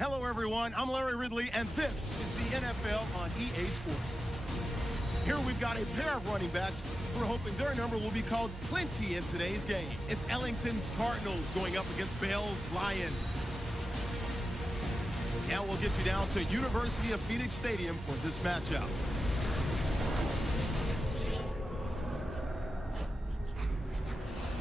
Hello, everyone. I'm Larry Ridley, and this is the NFL on EA Sports. Here we've got a pair of running backs. We're hoping their number will be called plenty in today's game. It's Ellington's Cardinals going up against Bell's Lions. Now we'll get you down to University of Phoenix Stadium for this matchup.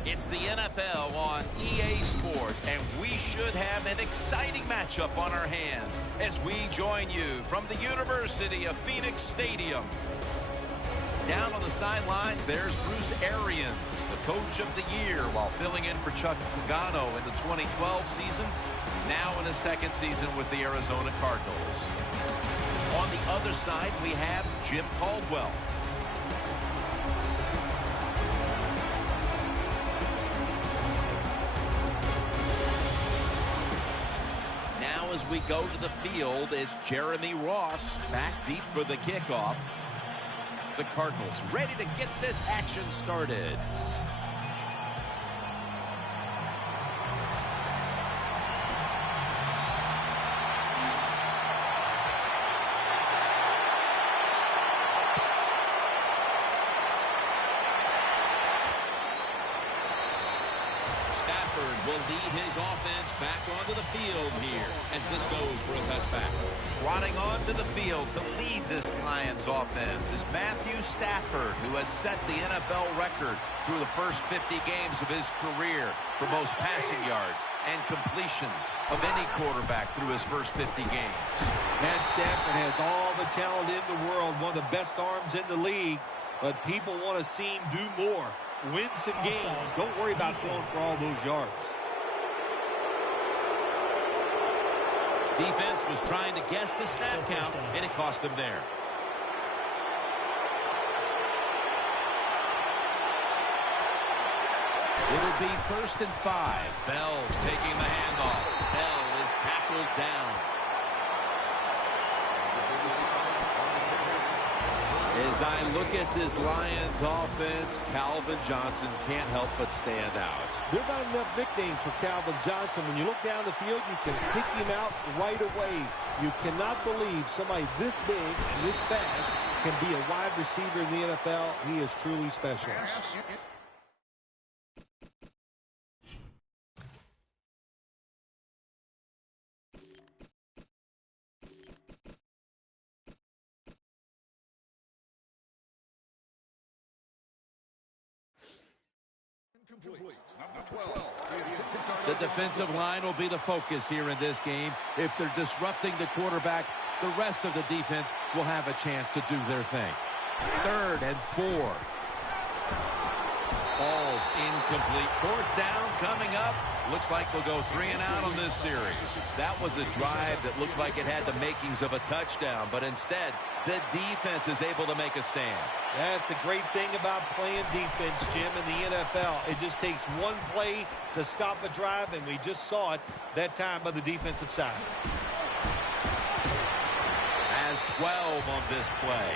It's the NFL on EA Sports, and we should have an exciting matchup on our hands as we join you from the University of Phoenix Stadium. Down on the sidelines, there's Bruce Arians, the coach of the year, while filling in for Chuck Pagano in the 2012 season, now in his second season with the Arizona Cardinals. On the other side, we have Jim Caldwell. Now as we go to the field, it's Jeremy Ross back deep for the kickoff. The Cardinals ready to get this action started. Will lead his offense back onto the field here as this goes for a touchback. Trotting onto the field to lead this Lions offense is Matthew Stafford, who has set the NFL record through the first 50 games of his career for most passing yards and completions of any quarterback through his first 50 games. Matt Stafford has all the talent in the world, one of the best arms in the league, but people want to see him do more. Win some games. Don't worry about throwing for all those yards. Defense was trying to guess the snap count, and it cost them there. It'll be 1st and 5. Bell's taking the handoff. Bell is tackled down. As I look at this Lions offense, Calvin Johnson can't help but stand out. There are not enough nicknames for Calvin Johnson. When you look down the field, you can pick him out right away. You cannot believe somebody this big and this fast can be a wide receiver in the NFL. He is truly special. The defensive line will be the focus here in this game. If they're disrupting the quarterback, the rest of the defense will have a chance to do their thing. 3rd and 4. Ball's incomplete. 4th down coming up. Looks like they'll go 3 and out on this series. That was a drive that looked like it had the makings of a touchdown, but instead, the defense is able to make a stand. That's the great thing about playing defense, Jim, in the NFL. It just takes one play to stop a drive, and we just saw it that time by the defensive side. Has 12 on this play.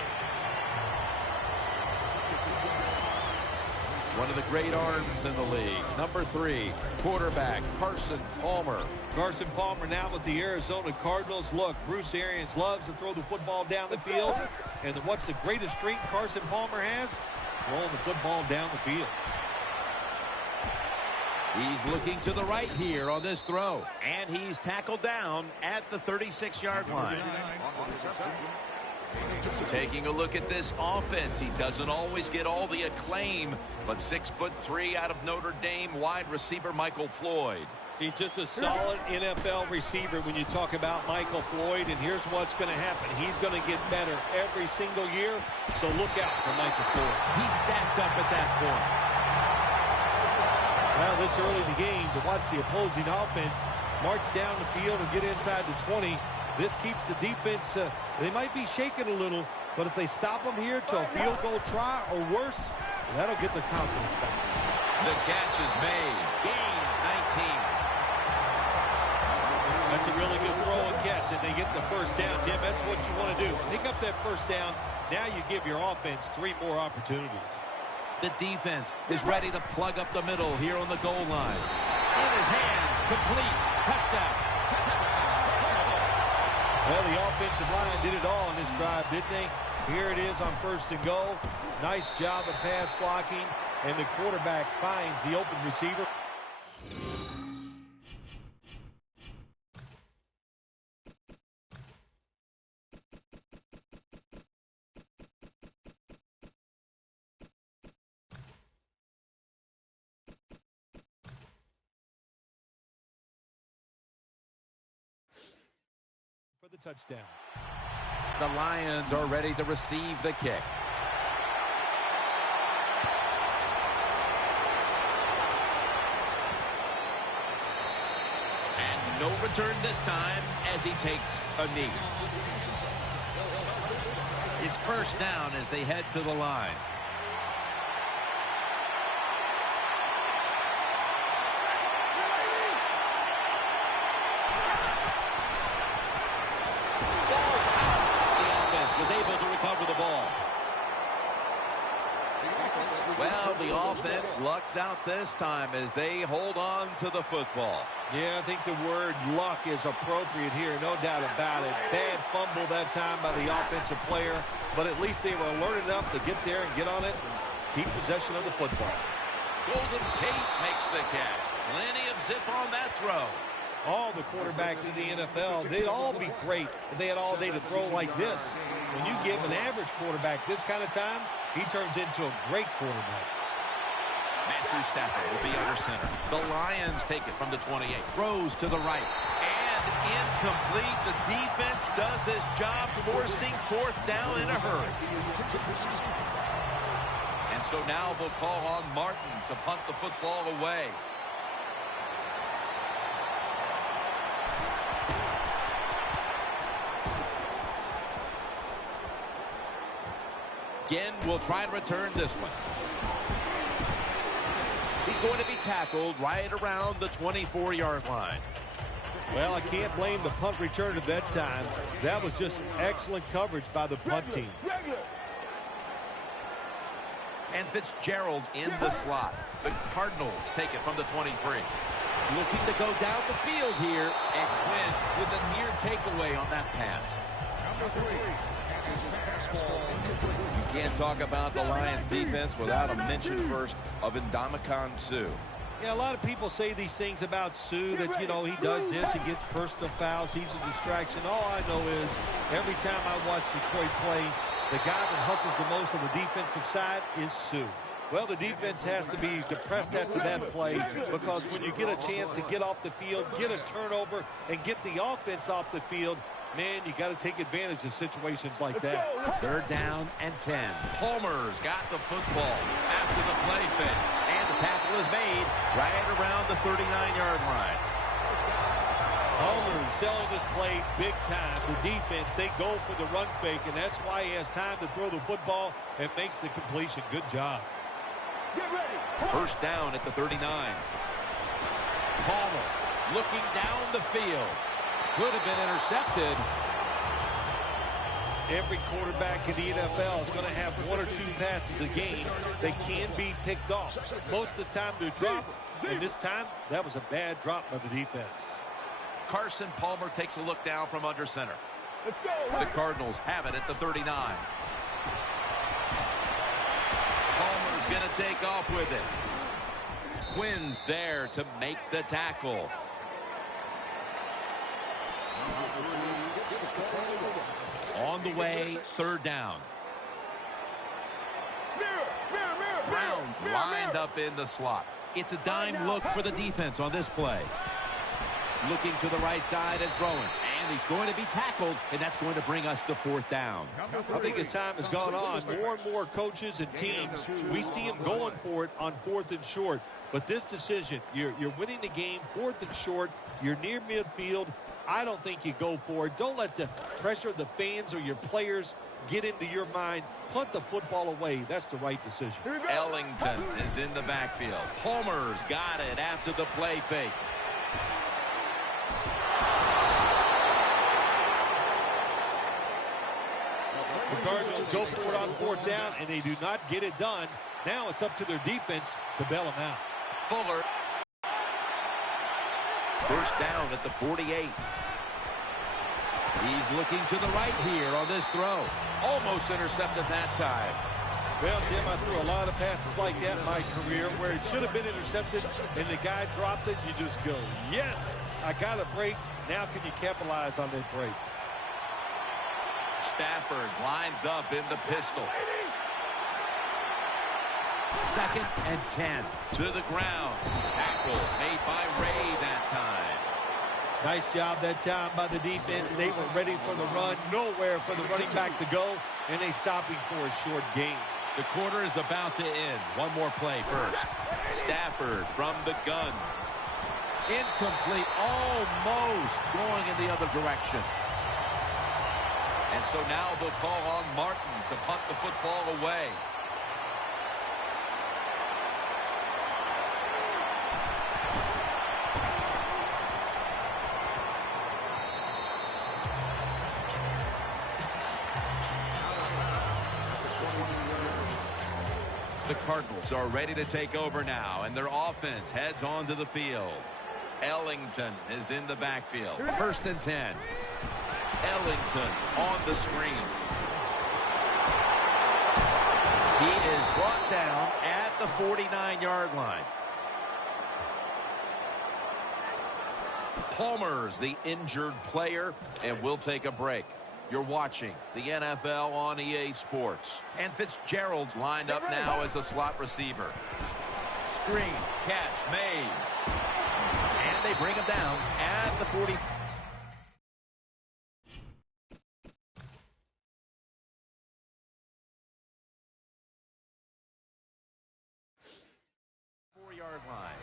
One of the great arms in the league. Number 3, quarterback Carson Palmer. Carson Palmer now with the Arizona Cardinals. Look, Bruce Arians loves to throw the football down the field. And what's the greatest strength Carson Palmer has? Throwing the football down the field. He's looking to the right here on this throw. And he's tackled down at the 36-yard line. Taking a look at this offense, he doesn't always get all the acclaim, but 6'3" out of Notre Dame wide receiver Michael Floyd. He's just a solid NFL receiver when you talk about Michael Floyd, and here's what's going to happen. He's going to get better every single year, so look out for Michael Floyd. He's stacked up at that point. Well, this early in the game, to watch the opposing offense march down the field and get inside the 20, this keeps the defense, they might be shaking a little, but if they stop them here to a field goal try or worse, that'll get their confidence back. The catch is made. Gains 19. That's a really good throw and catch, and they get the first down. Jim, that's what you want to do. Pick up that first down. Now you give your offense 3 more opportunities. The defense is ready to plug up the middle here on the goal line. In his hands, complete. Touchdown. offensive line did it all in this drive, didn't they? Here it is on 1st and goal. Nice job of pass blocking, and the quarterback finds the open receiver. For the touchdown. The Lions are ready to receive the kick. And no return this time as he takes a knee. It's 1st down as they head to the line. Was able to recover the ball. Well, the offense lucks out this time as they hold on to the football. Yeah, I think the word luck is appropriate here, no doubt about it. Bad fumble that time by the offensive player, but at least they were alert enough to get there and get on it, keep possession of the football. Golden Tate makes the catch. Plenty of zip on that throw. All the quarterbacks in the NFL, they'd all be great if they had all day to throw like this. When you give an average quarterback this kind of time, he turns into a great quarterback. Matthew Stafford will be under center. The Lions take it from the 28. Throws to the right. And incomplete. The defense does his job, forcing 4th down in a hurry. And so now they'll call on Martin to punt the football away. Again, we'll try and return this one. He's going to be tackled right around the 24-yard line. Well, I can't blame the punt return at that time. That was just excellent coverage by the punt team. And Fitzgerald's in the slot. The Cardinals take it from the 23. Looking to go down the field here, and Quinn with a near takeaway on that pass. Number 3. You can't talk about the Lions defense without a mention first of Ndamukong Suh. Yeah, a lot of people say these things about Suh, that, you know, he does this, he gets personal fouls, he's a distraction. All I know is every time I watch Detroit play, the guy that hustles the most on the defensive side is Suh. Well, the defense has to be depressed after that play, because when you get a chance to get off the field, get a turnover, and get the offense off the field, man, you got to take advantage of situations like that. 3rd down and 10. Palmer's got the football after the play fake. And the tackle is made right around the 39-yard line. Palmer selling this play big time. The defense, they go for the run fake, and that's why he has time to throw the football and makes the completion. Good job. Get ready. 1st down at the 39. Palmer looking down the field. Could have been intercepted. Every quarterback in the NFL is going to have 1 or 2 passes a game. They can be picked off. Most of the time they're dropped, and this time that was a bad drop by the defense. Carson Palmer takes a look down from under center. Let's go. The Cardinals have it at the 39. Palmer's going to take off with it. Quinn's there to make the tackle. On the way, 3rd down. Browns lined up in the slot. It's a dime look for the defense on this play. Looking to the right side and throwing. And he's going to be tackled, and that's going to bring us to 4th down. I think as time has gone on, more and more coaches and teams, we see them going for it on 4th and short. But this decision, you're winning the game, 4th and short, you're near midfield. I don't think you go for it. Don't let the pressure of the fans or your players get into your mind. Punt the football away. That's the right decision. Ellington is in the backfield. Palmer's got it after the play fake. The Cardinals go for it on 4th down, and they do not get it done. Now it's up to their defense to bail them out. Fuller. 1st down at the 48. He's looking to the right here on this throw. Almost intercepted that time. Well, Jim, I threw a lot of passes like that in my career where it should have been intercepted, and the guy dropped it, you just go, yes, I got a break. Now can you capitalize on that break? Stafford lines up in the pistol. 2nd and 10. To the ground. Tackle made by Ray that time. Nice job that time by the defense. They were ready for the run. Nowhere for the running back to go, and they stopped him for a short gain. The quarter is about to end. One more play first. Stafford from the gun. Incomplete. Almost going in the other direction. And so now they'll call on Martin to punt the football away. The Cardinals are ready to take over now, and their offense heads onto the field. Ellington is in the backfield. 1st and 10. Ellington on the screen. He is brought down at the 49-yard line. Palmer's the injured player, and we'll take a break. You're watching the NFL on EA Sports. And Fitzgerald's lined up now as a slot receiver. Screen, catch made. And they bring him down at the 40. Yard line.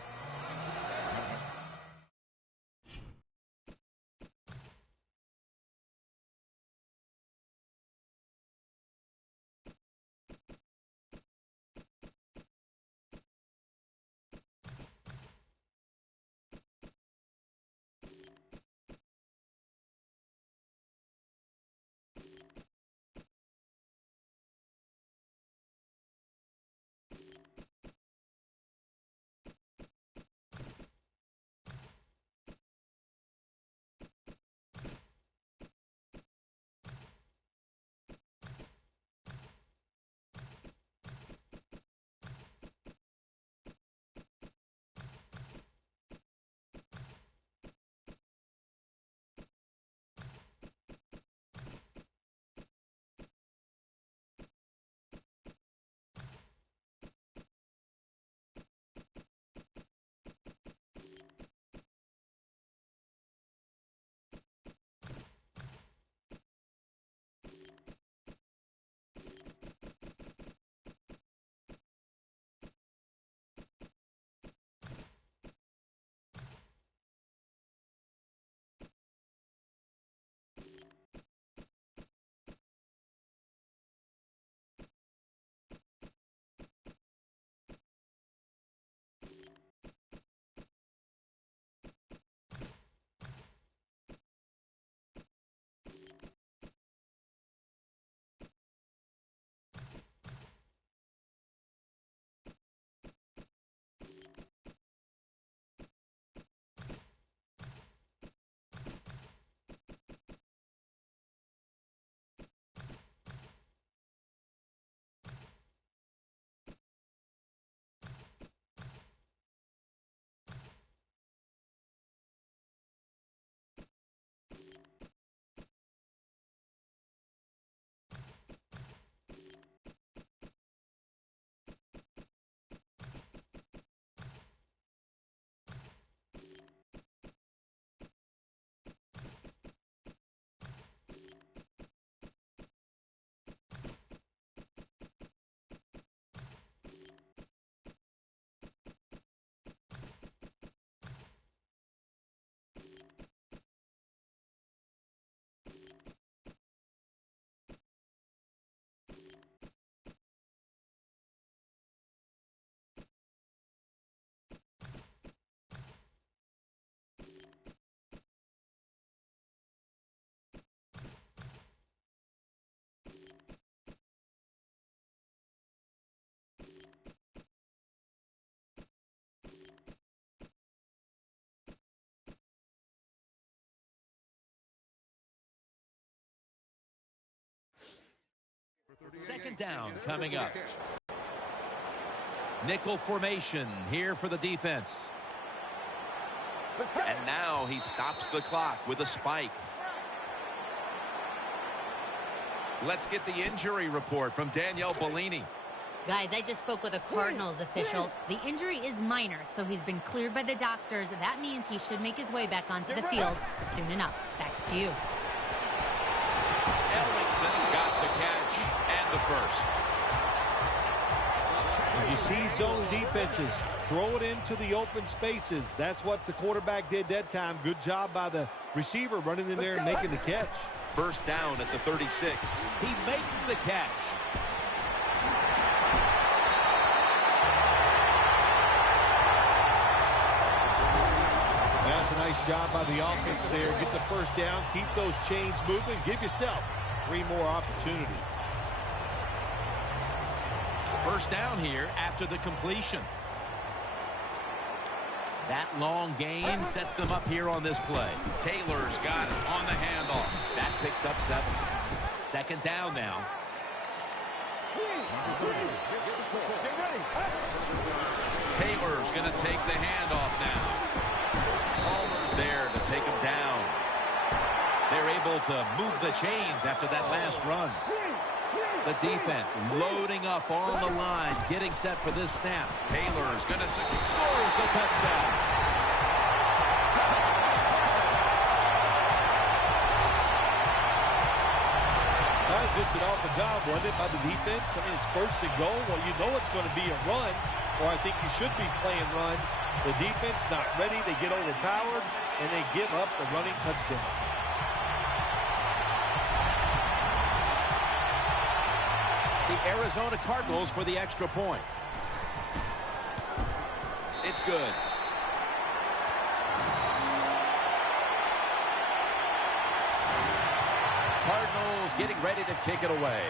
Second down coming up. Nickel formation here for the defense. And now he stops the clock with a spike. Let's get the injury report from Danielle Bellini. Guys, I just spoke with a Cardinals official. The injury is minor, so he's been cleared by the doctors. That means he should make his way back onto the field soon enough. Back to you. Ellington's got the catch and the first. When you see zone defenses, throw it into the open spaces. That's what the quarterback did that time. Good job by the receiver running in there and making the catch. First down at the 36. He makes the catch. That's a nice job by the offense there. Get the first down, keep those chains moving, give yourself 3 more opportunities. First down here after the completion. That long gain sets them up here on this play. Taylor's got it on the handoff. That picks up 7. Second down now. Taylor's going to take the handoff now. Palmer's there to take him down. They're able to move the chains after that last run. The defense loading up on the line, getting set for this snap. Taylor's going to scores the touchdown. That was just an awful job, wasn't it, by the defense? I mean, it's first and goal. Well, you know it's going to be a run, or I think you should be playing run. The defense not ready. They get overpowered, and they give up the running touchdown. The Arizona Cardinals for the extra point. It's good. Cardinals getting ready to kick it away.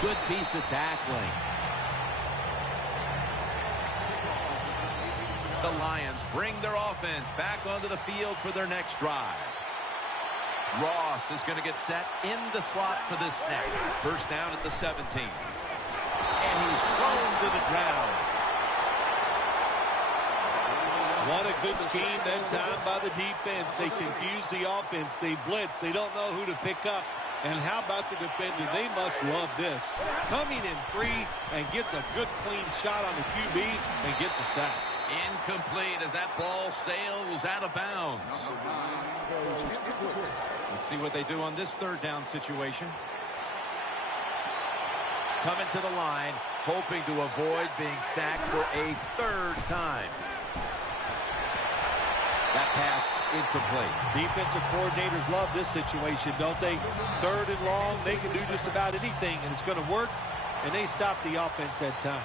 Good piece of tackling. The Lions bring their offense back onto the field for their next drive. Ross is going to get set in the slot for this snap. First down at the 17. And he's thrown to the ground. What a good scheme that time by the defense. They confuse the offense. They blitz. They don't know who to pick up. And how about the defender? They must love this. Coming in free and gets a good clean shot on the QB and gets a sack. Incomplete as that ball sails out of bounds. Let's see what they do on this third down situation. Coming to the line, hoping to avoid being sacked for a third time. That pass incomplete. Defensive coordinators love this situation, don't they? Third and long, they can do just about anything, and it's going to work, and they stop the offense that time.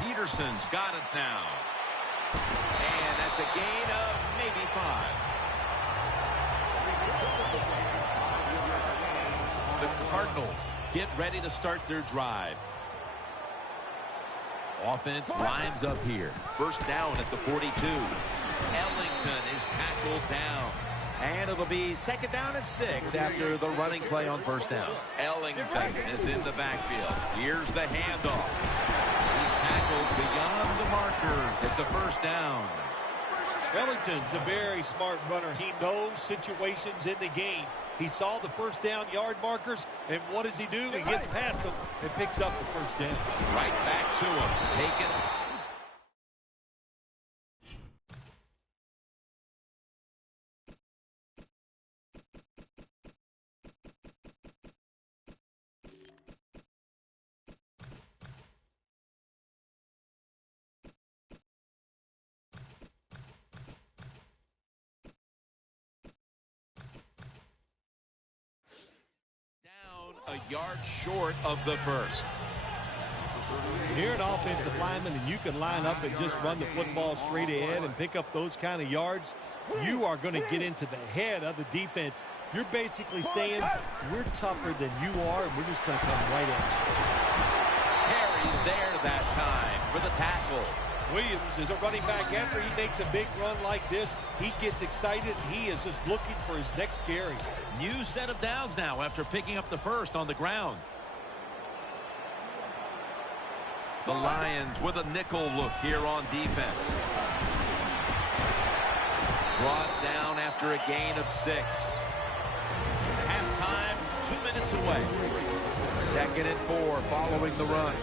Peterson's got it now. And that's a gain of maybe 5. The Cardinals get ready to start their drive. Offense lines up here. First down at the 42. Ellington is tackled down. And it'll be second down and 6 after the running play on first down. Ellington is in the backfield. Here's the handoff. He's tackled beyond the markers. It's a first down. Ellington's a very smart runner. He knows situations in the game. He saw the first down yard markers, and what does he do? He gets past them and picks up the first down. Right back to him. Take it. A yard short of the first. You're an offensive lineman, and you can line up and just run the football straight ahead and pick up those kind of yards. you are going to get into the head of the defense. You're basically saying, we're tougher than you are, and we're just going to come right at you. Carries there that time for the tackle. Williams is a running back. After he makes a big run like this, he gets excited. He is just looking for his next carry. New set of downs now after picking up the first on the ground. The Lions with a nickel look here on defense. Brought down after a gain of 6. Halftime, 2 minutes away. 2nd and 4 following the run.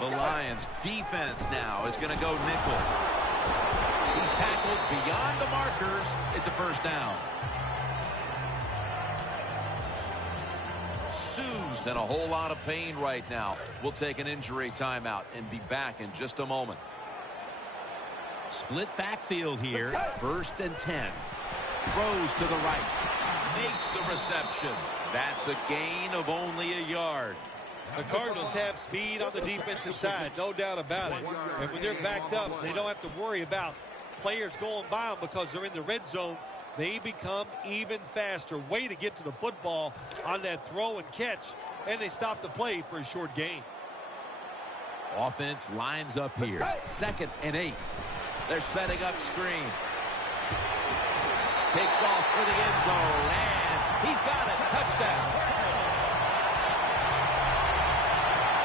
The Lions defense now is going to go nickel. He's tackled beyond the markers. It's a first down. Sue's in a whole lot of pain right now. We'll take an injury timeout and be back in just a moment. Split backfield here. 1st and 10. Throws to the right. Makes the reception. That's a gain of only a yard. The Cardinals have speed on the defensive side, no doubt about it. And when they're backed up, they don't have to worry about players going by them because they're in the red zone. They become even faster. Way to get to the football on that throw and catch, and they stop the play for a short gain. Offense lines up here. 2nd and 8. They're setting up screen. Takes off for the end zone, and he's got it. Touchdown.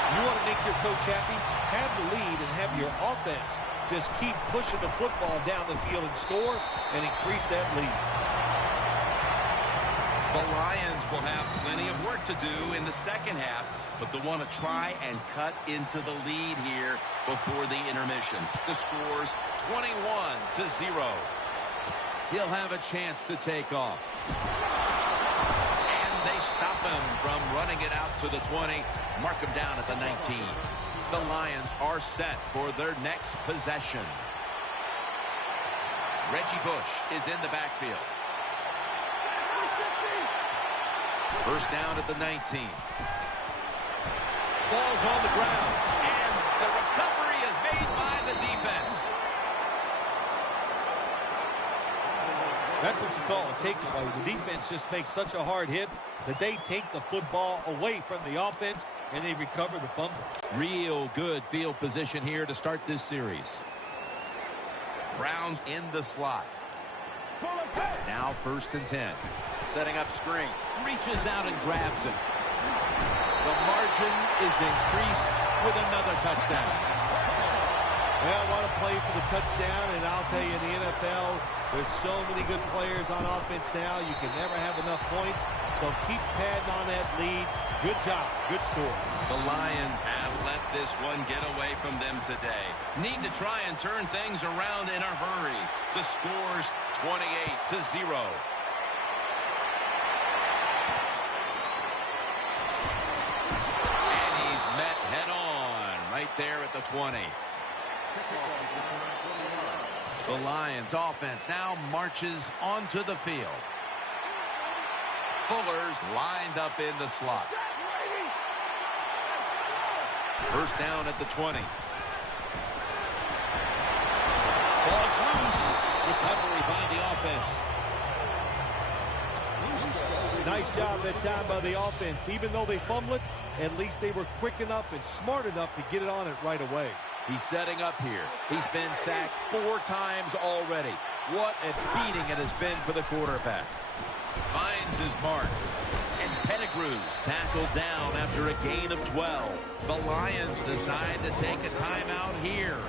You want to make your coach happy? Have the lead and have your offense just keep pushing the football down the field and score and increase that lead. The Lions will have plenty of work to do in the second half, but they'll want to try and cut into the lead here before the intermission. The score's 21-0. He'll have a chance to take off. They stop him from running it out to the 20, mark him down at the 19. The Lions are set for their next possession. Reggie Bush is in the backfield. First down at the 19. Ball's on the ground, and the recovery is made by the defense. That's what you call a takeaway. The defense just makes such a hard hit that they take the football away from the offense and they recover the fumble. Real good field position here to start this series. Browns in the slot. Now 1st and 10. Setting up screen. Reaches out and grabs it. The margin is increased with another touchdown. Well, what a play for the touchdown, and I'll tell you, in the NFL, there's so many good players on offense now, you can never have enough points, so keep padding on that lead. Good job. Good score. The Lions have let this one get away from them today. Need to try and turn things around in a hurry. The score's 28-0. And he's met head on right there at the 20. The Lions offense now marches onto the field. Fuller's lined up in the slot. First down at the 20. Ball's loose. Recovery by the offense. Nice job that time by the offense. Even though they fumbled it, at least they were quick enough and smart enough to get it on it right away. He's setting up here. He's been sacked 4 times already. What a beating it has been for the quarterback. Finds his mark. And Pettigrew's tackled down after a gain of 12. The Lions decide to take a timeout here,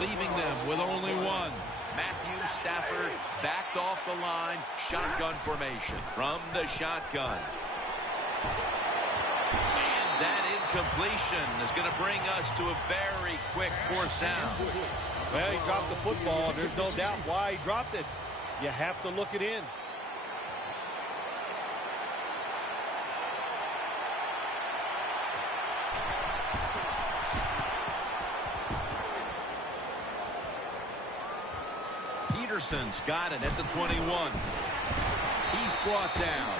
leaving them with only one. Matthew Stafford backed off the line. Shotgun formation from the shotgun. And that incompletion is going to bring us to a very quick 4th down. Well, he dropped the football. There's no doubt why he dropped it. You have to look it in. Anderson's got it at the 21. He's brought down.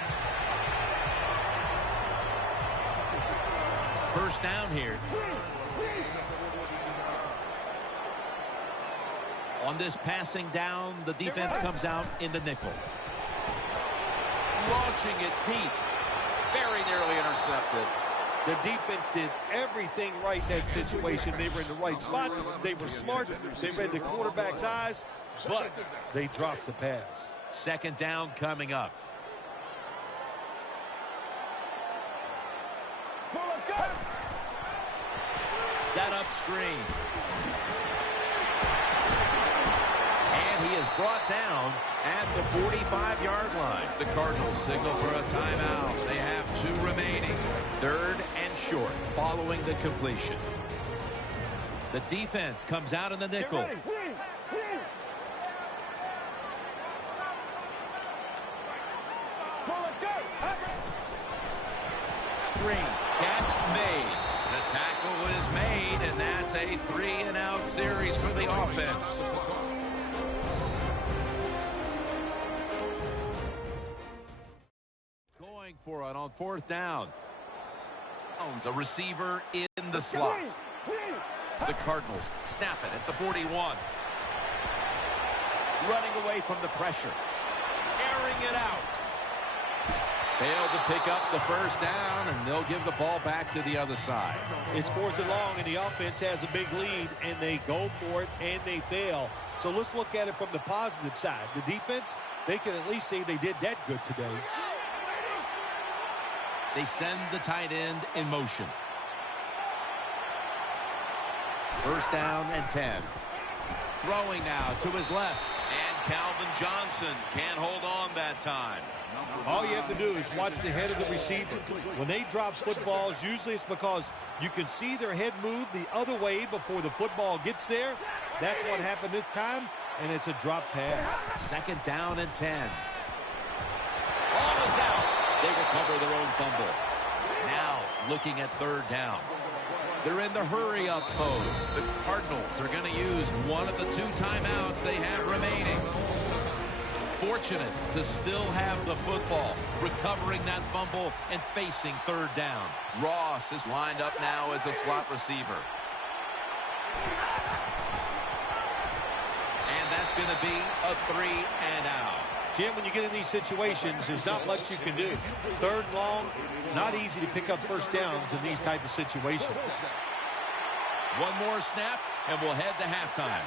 First down here. On this passing down, the defense comes out in the nickel. Launching it deep. Very nearly intercepted. The defense did everything right in that situation. They were in the right spot. They were smart. They read the quarterback's eyes, but they dropped the pass. Second down coming up. Set up screen. And he is brought down at the 45-yard line. The Cardinals signal for a timeout. They have 2 remaining. Third and short following the completion. The defense comes out in the nickel. Screen. Catch made. The tackle is made, and that's a 3-and-out series for the offense. Going for it on fourth down. A receiver in the slot. The Cardinals snap it at the 41. Running away from the pressure. Airing it out. Failed to pick up the first down, and they'll give the ball back to the other side. It's 4th and long, and the offense has a big lead, and they go for it, and they fail. So let's look at it from the positive side. The defense, they can at least say they did that good today. They send the tight end in motion. First down and 10. Throwing now to his left. And Calvin Johnson can't hold on that time. All you have to do is watch the head of the receiver. When they drop footballs, usually it's because you can see their head move the other way before the football gets there. That's what happened this time, and it's a drop pass. Second down and 10. Ball is out. They recover their own fumble. Now looking at third down. They're in the hurry-up mode. The Cardinals are going to use one of the 2 timeouts they have remaining. Fortunate to still have the football, recovering that fumble and facing third down. Ross is lined up now as a slot receiver. And that's going to be a 3-and-out. Jim, when you get in these situations, there's not much you can do. Third and long, not easy to pick up first downs in these type of situations. One more snap, and we'll head to halftime.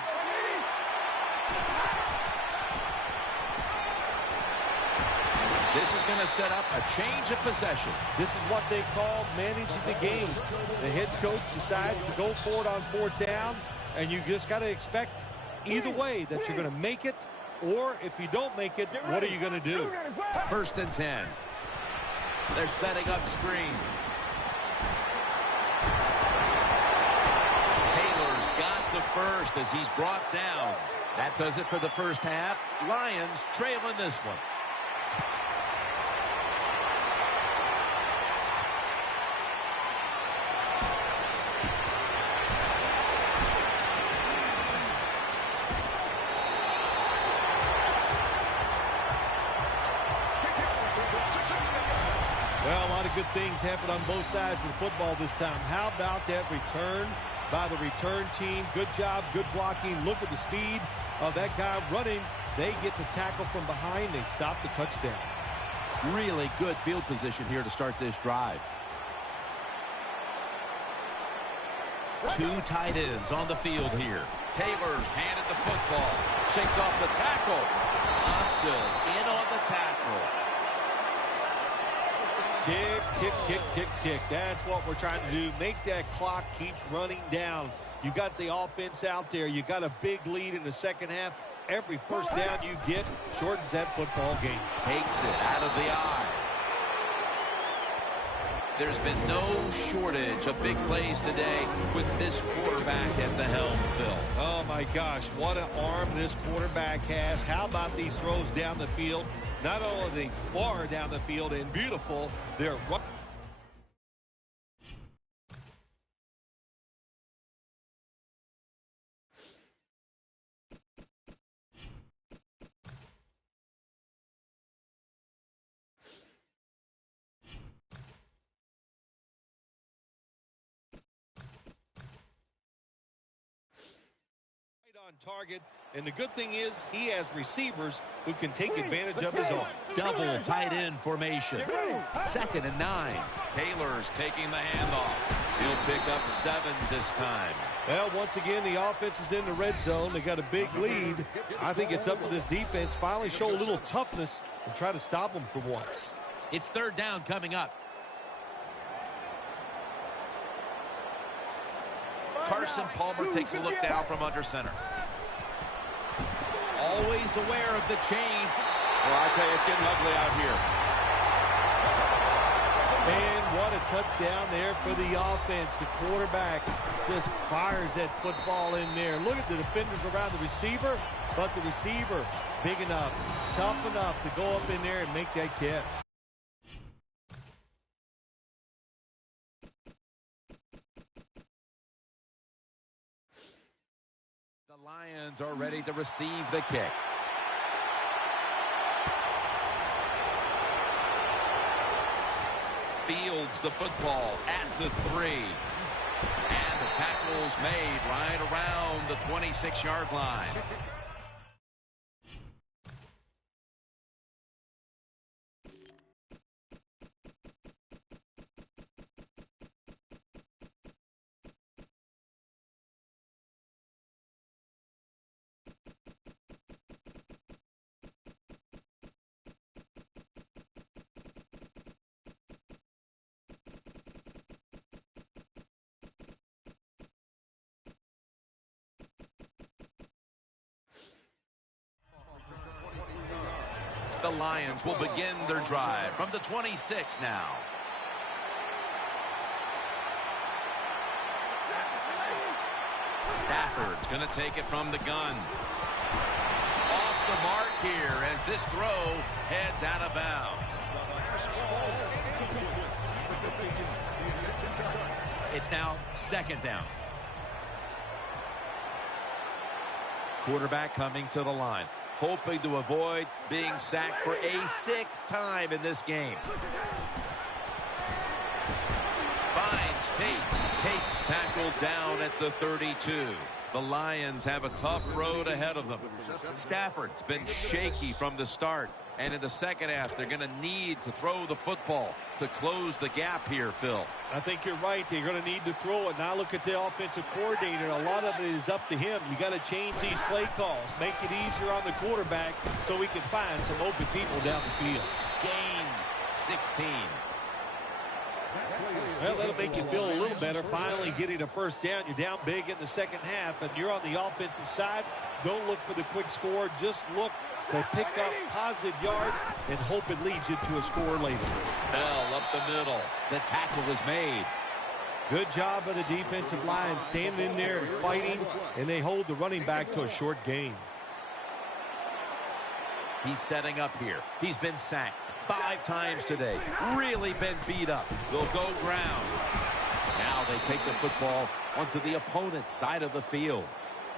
This is going to set up a change of possession. This is what they call managing the game. The head coach decides to go for it on fourth down, and you just got to expect either way that you're going to make it, or if you don't make it, what are you going to do? First and 10. They're setting up screen. Taylor's got the first as he's brought down. That does it for the first half. Lions trailing this one. Well, a lot of good things happen on both sides of the football this time. How about that return by the return team? Good job, good blocking. Look at the speed of that guy running. They get the tackle from behind. They stop the touchdown. Really good field position here to start this drive. 2 tight ends on the field here. Taylor's handed the football. Shakes off the tackle. Ansels in on the tackle. Tick, tick, tick, tick, tick. That's what we're trying to do. Make that clock keep running down. You got the offense out there. You got a big lead in the second half. Every first down you get shortens that football game. Takes it out of the eye. There's been no shortage of big plays today with this quarterback at the helm, Phil. Oh, my gosh. What an arm this quarterback has. How about these throws down the field? Not only are they far down the field and beautiful, they're right. On target, and the good thing is he has receivers who can take advantage of his arm. Double tight end formation. 2nd and 9. Taylor's taking the handoff. He'll pick up 7 this time. Well, once again, the offense is in the red zone. They got a big lead. I think it's up to this defense finally show a little toughness and try to stop them for once. It's 3rd down coming up. Carson Palmer takes a look down from under center. Always aware of the change. Well, I tell you, it's getting ugly out here. And what a touchdown there for the offense. The quarterback just fires that football in there. Look at the defenders around the receiver, but the receiver big enough, tough enough to go up in there and make that catch. The Lions are ready to receive the kick. Fields the football at the 3. And the tackle's made right around the 26-yard line. The Lions will begin their drive from the 26 now. Stafford's going to take it from the gun. Off the mark here as this throw heads out of bounds. It's now 2nd down. Quarterback coming to the line, hoping to avoid being sacked for a 6th time in this game. Finds Tate. Tate's tackled down at the 32. The Lions have a tough road ahead of them. Stafford's been shaky from the start. And in the second half, they're going to need to throw the football to close the gap here, Phil. I think you're right. They're going to need to throw it. Now look at the offensive coordinator. A lot of it is up to him. You got to change these play calls. Make it easier on the quarterback so we can find some open people down the field. Gains 16. Well, that'll make you feel a little better. Finally getting a first down. You're down big in the second half, and you're on the offensive side. Don't look for the quick score. Just look to pick up positive yards and hope it leads you to a score later. Bell up the middle. The tackle is made. Good job by the defensive line standing in there and fighting, and they hold the running back to a short gain. He's setting up here. He's been sacked 5 times today. Really been beat up. They'll go ground. Now they take the football onto the opponent's side of the field.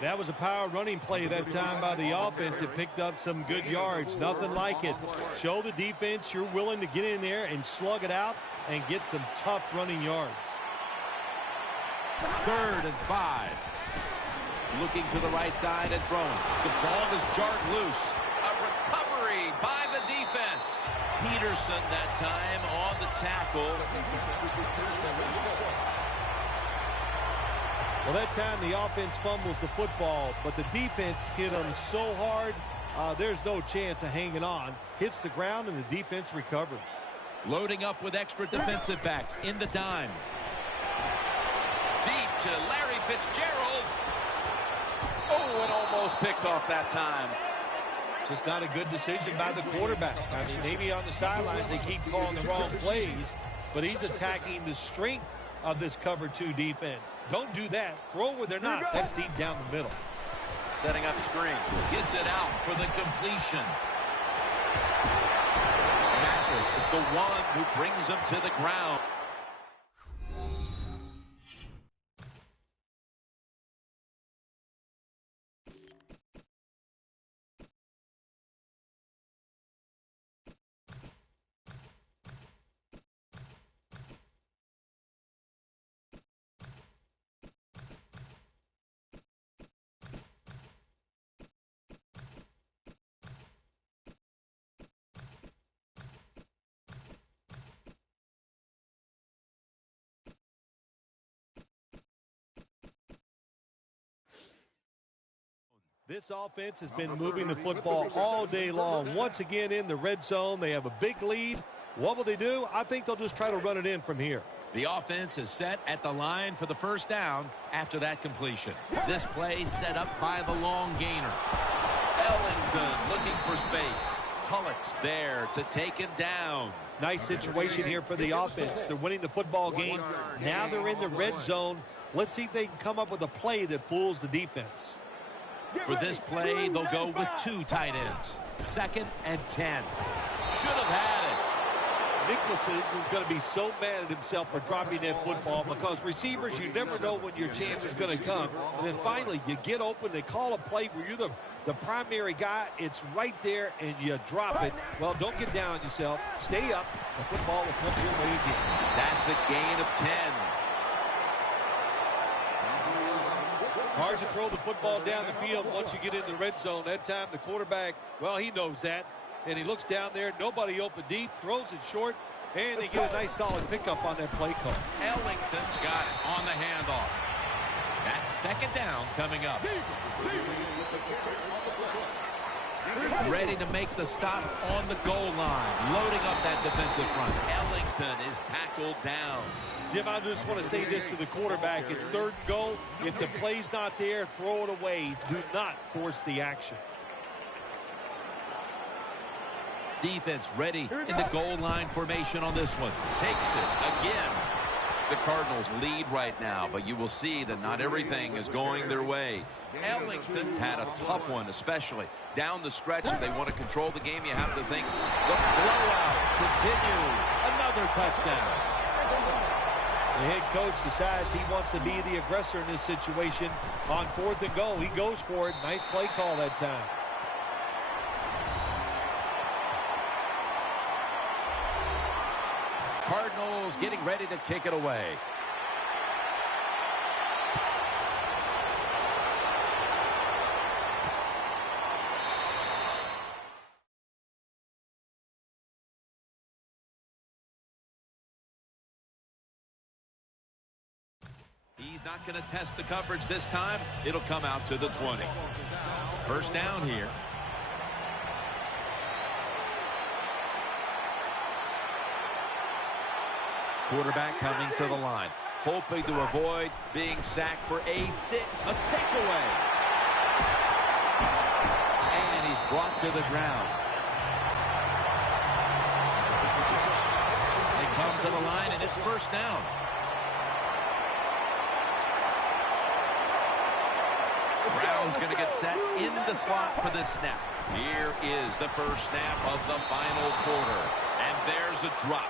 That was a power running play that time by the offense. It picked up some good yards. Nothing like it. Show the defense you're willing to get in there and slug it out and get some tough running yards. 3rd and 5. Looking to the right side and throwing. The ball is jarred loose. A recovery by the defense. Peterson that time on the tackle. Well, that time the offense fumbles the football, but the defense hit them so hard, there's no chance of hanging on. Hits the ground, and the defense recovers. Loading up with extra defensive backs in the dime. Deep to Larry Fitzgerald. Oh, and almost picked off that time. Just not a good decision by the quarterback. I mean, maybe on the sidelines they keep calling the wrong plays, but he's attacking the strength of this cover 2 defense. Don't do that. Throw where they're not. That's deep down the middle. Setting up screen. Gets it out for the completion. Mathis is the one who brings him to the ground. This offense has been moving the football all day long. Once again in the red zone, they have a big lead. What will they do? I think they'll just try to run it in from here. The offense is set at the line for the first down after that completion. This play set up by the long gainer. Ellington looking for space. Tulloch's there to take him down. Nice situation here for the offense. They're winning the football game. Now they're in the red zone. Let's see if they can come up with a play that fools the defense. For this play, they'll go with 2 tight ends. 2nd and 10. Should have had it. Nicholas is going to be so mad at himself for dropping that football because receivers, you never know when your chance is going to come. And then finally, you get open. They call a play where you're the primary guy. It's right there, and you drop it. Well, don't get down on yourself. Stay up. The football will come your way again. That's a gain of 10. Hard to throw the football down the field once you get in the red zone. That time, the quarterback, well, he knows that. And he looks down there, nobody open deep, throws it short, and they get a nice solid pickup on that play call. Ellington's got it on the handoff. That's 2nd down coming up. Ready to make the stop on the goal line. Loading up that defensive front. Ellington is tackled down. Jim, I just want to say this to the quarterback. It's 3rd and goal. If the play's not there, throw it away. Do not force the action. Defense ready in the goal line formation on this one. Takes it again. The Cardinals lead right now, but you will see that not everything is going their way. Ellington's had a tough one, especially down the stretch. If they want to control the game, you have to think the blowout continues. Another touchdown. The head coach decides he wants to be the aggressor in this situation. On 4th and goal, he goes for it. Nice play call that time. Cardinals getting ready to kick it away. He's not going to test the coverage this time. It'll come out to the 20. First down here. Quarterback coming to the line, hoping to avoid being sacked for a takeaway. And he's brought to the ground. They come to the line, and it's first down. Brown's going to get set in the slot for this snap. Here is the first snap of the final quarter. And there's a drop.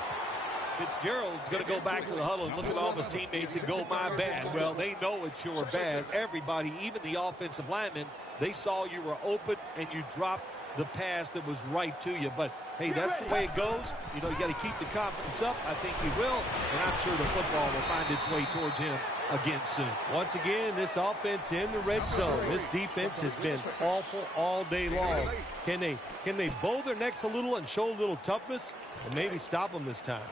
Fitzgerald's going to go back to the huddle and look at all of his teammates and go, my bad. Well, they know it's your bad. Everybody, even the offensive linemen, they saw you were open and you dropped the pass that was right to you. But, hey, that's the way it goes. You know, you got to keep the confidence up. I think he will. And I'm sure the football will find its way towards him again soon. Once again, this offense in the red zone. This defense has been awful all day long. Can they bow their necks a little and show a little toughness and maybe stop them this time?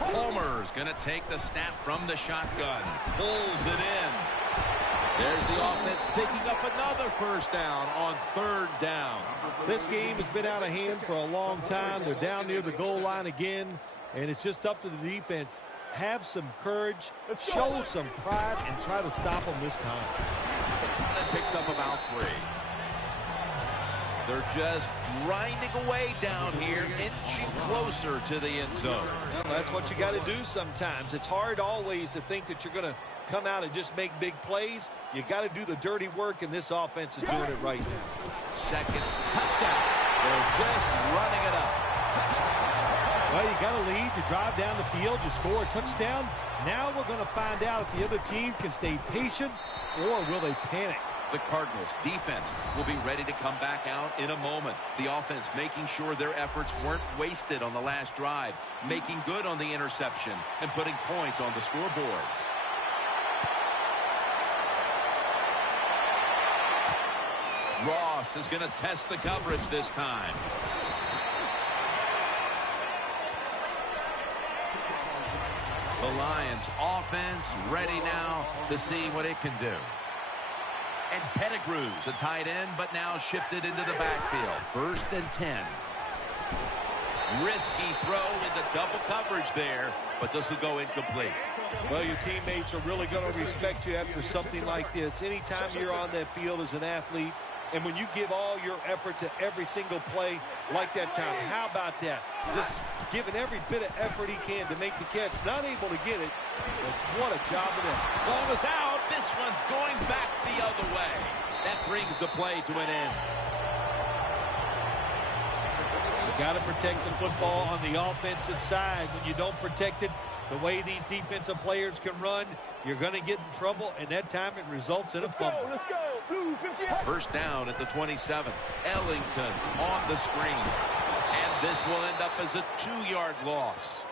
Palmer's going to take the snap from the shotgun. Pulls it in. There's the offense picking up another first down on 3rd down. This game has been out of hand for a long time. They're down near the goal line again, and it's just up to the defense. Have some courage, show some pride, and try to stop them this time. That picks up about 3. They're just grinding away down here, inching closer to the end zone. Well, that's what you got to do sometimes. It's hard always to think that you're going to come out and just make big plays. You got to do the dirty work, and this offense is doing it right now. 2nd touchdown. They're just running it up. Well, you got a lead. You drive down the field. You score a touchdown. Now we're going to find out if the other team can stay patient or will they panic. The Cardinals defense will be ready to come back out in a moment. The offense making sure their efforts weren't wasted on the last drive, making good on the interception, and putting points on the scoreboard. Ross is going to test the coverage this time. The Lions offense ready now to see what it can do. And Pettigrew's a tight end, but now shifted into the backfield. 1st and 10. Risky throw into double coverage there, but this will go incomplete. Well, your teammates are really going to respect you after something like this. Anytime you're on that field as an athlete, and when you give all your effort to every single play like that time, how about that? Just giving every bit of effort he can to make the catch. Not able to get it, but what a job of that. Ball is out. This one's going back the other way. That brings the play to an end. You got to protect the football on the offensive side. When you don't protect it, the way these defensive players can run, you're going to get in trouble, and that time it results in a fumble. Let's go. Blue 58. 1st down at the 27. Ellington on the screen. And this will end up as a 2-yard loss.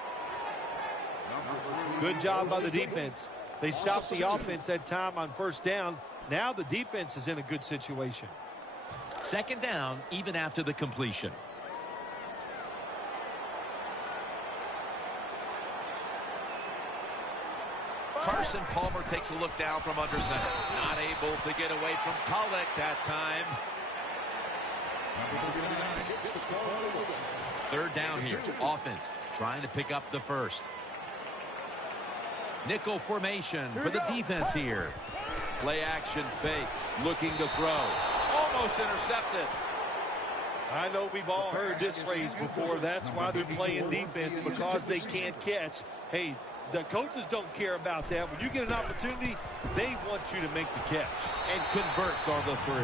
Good job by the defense. They stopped the offense that time on 1st down. Now the defense is in a good situation. 2nd down, even after the completion. Carson Palmer takes a look down from under center. Not able to get away from Tulloch that time. 3rd down here. Offense trying to pick up the 1st. Nickel formation for the defense here. Play action fake. Looking to throw. Almost intercepted. I know we've all heard this phrase before. That's why they're playing defense, because they can't catch. Hey, the coaches don't care about that. When you get an opportunity, they want you to make the catch. And converts on the 3.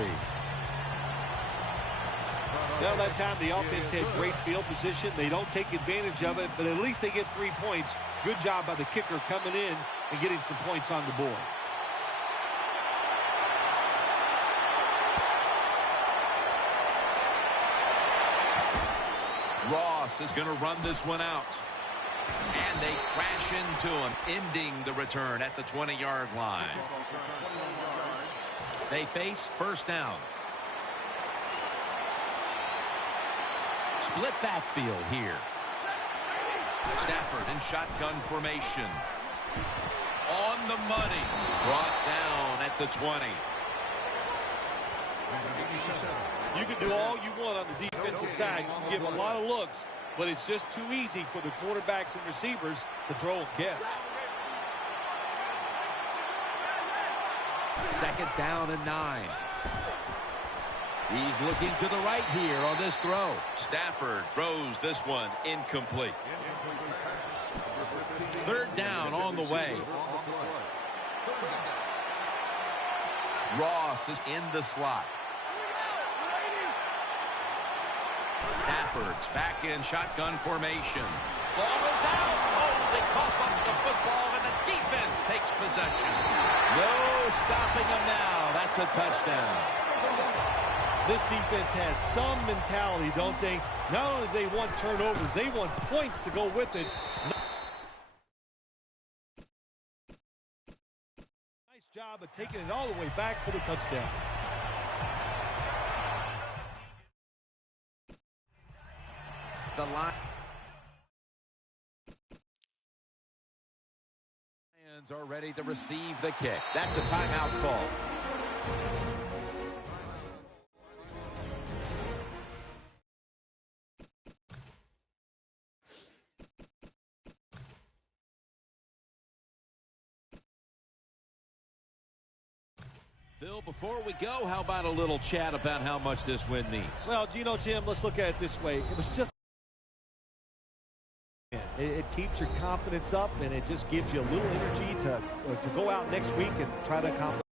Well, that time the offense had great field position. They don't take advantage of it, but at least they get 3 points. Good job by the kicker coming in and getting some points on the board. Ross is going to run this one out. And they crash into him, ending the return at the 20-yard line. They face 1st down. Split backfield here. Stafford in shotgun formation. On the money. Brought down at the 20. You can do all you want on the defensive side. You can give a lot of looks, but it's just too easy for the quarterbacks and receivers to throw and catch. 2nd down and 9. He's looking to the right here on this throw. Stafford throws this one incomplete. 3rd down on the way. Ross is in the slot. Stafford's back in shotgun formation. Ball is out. Oh, they cough up the football, and the defense takes possession. No stopping them now. That's a touchdown. This defense has some mentality, don't they? Not only do they want turnovers, they want points to go with it. Nice job of taking it all the way back for the touchdown. The Lions are ready to receive the kick. That's a timeout call. Phil, before we go, how about a little chat about how much this win means? Well, you know, Jim, let's look at it this way. It was just it keeps your confidence up, and it just gives you a little energy to go out next week and try to accomplish.